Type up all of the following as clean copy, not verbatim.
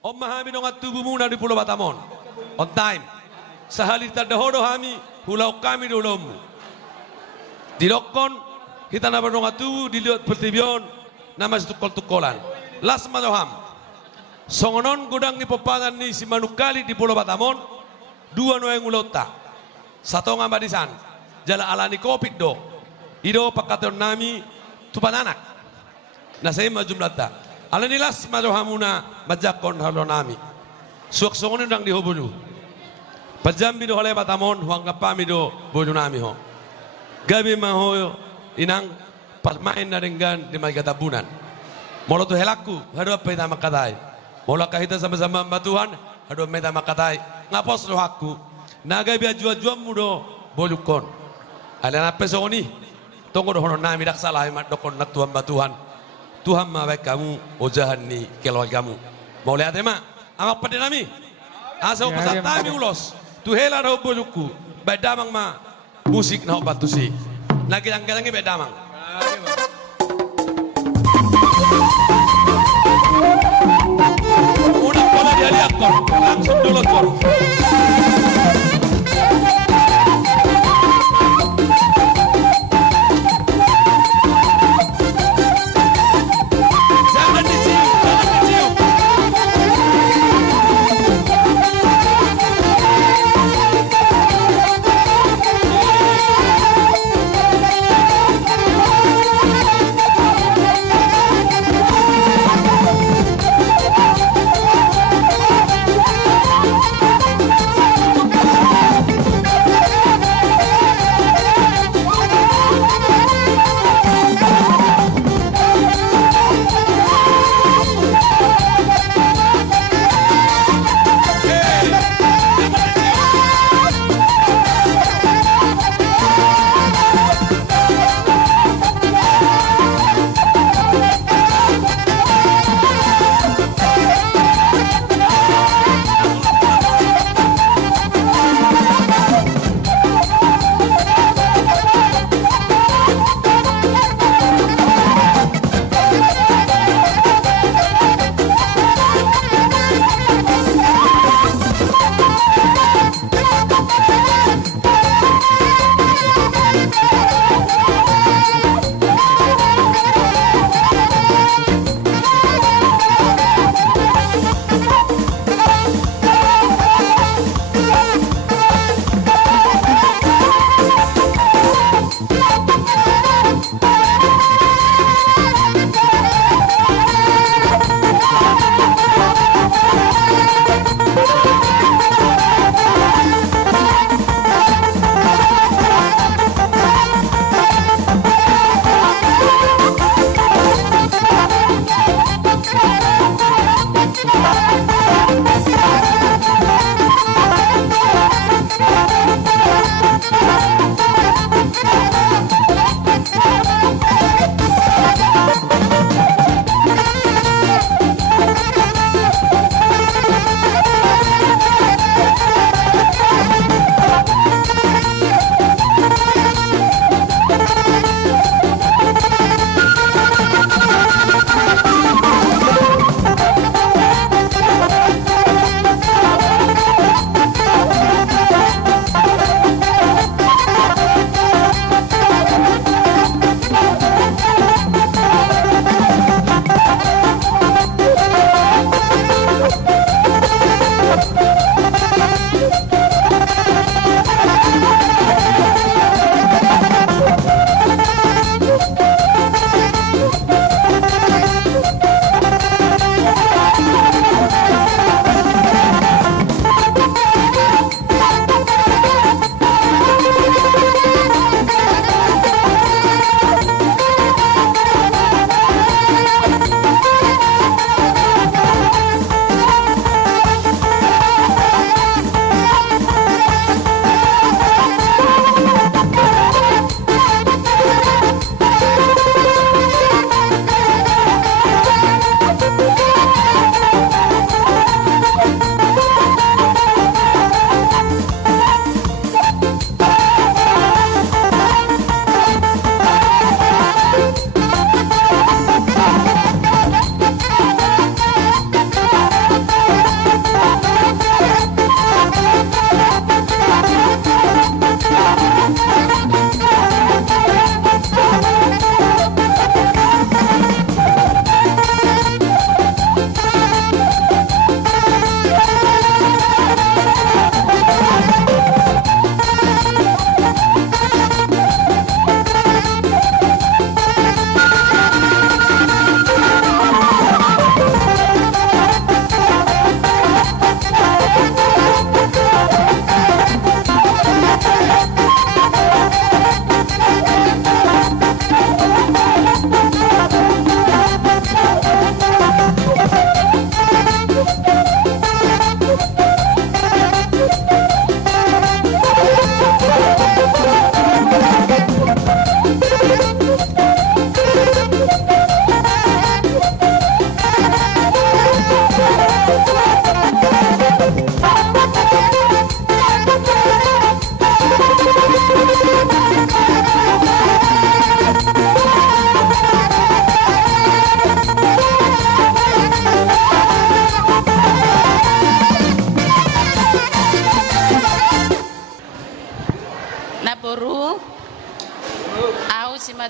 Om mahami dong tubuhmu di Pulau Batamon. On time. Sahali tadahodo hami hulau kami dolomu. Dirokon kita nama dong tubuh dilihat pertibion nama tukol-tukolan. Las majoham. Songonon gudang ni pepangan ni si manukali di Pulau Batamon. Dua noeng ulota. Satu ngambadisan. Jala alani kopit do. Ido pakaton nami tupananak. Nah saya maju melata. Alani las majohamuna majakon halo nami. Suak songonon dang dihubulu. Pajambi do oleh Batamon huang kapami do bojo nami ho. Gabi mahoyo inang pasmain na dengan di magata bunan. Molo tu helaku hado peta makatai. Molo kahita sama-sama batuhan hado meta makatai. Ngapos lo haku. Naga biar jua-jua mudo bojukon. Alana pesoni tunggu do hono nami dak salah mat dokon nak tuan batuhan. Tuhan ma baik kamu ojahan ni keluargamu. Mau lihat ema? Amak pada nami. Asal pesan tami ulos. Tu hela do bojuku. Bedamang ma musik na obat tusi. Lagi angkalangi bedamang. Udah bola dia lihat kor. Langsung dulu kor. Jangan dicium, jangan dicium.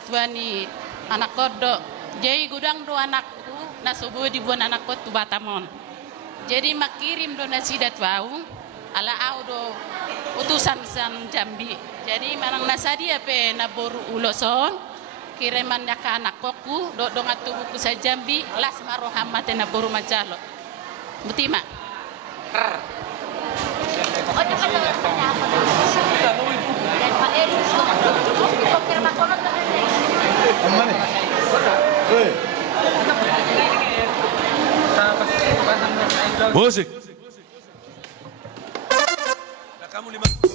tua ni anak kodok. Jadi gudang do anakku na subuh di buan anakku tu Batamon. Jadi makirim do nasi datwau ala au do utusan san Jambi. Jadi manang nasadia pe na boru uloson kiriman ya ka anak koku do ngatu buku sa Jambi las marohamat na boru majalo. Butima. Musik. Nah, kamu 5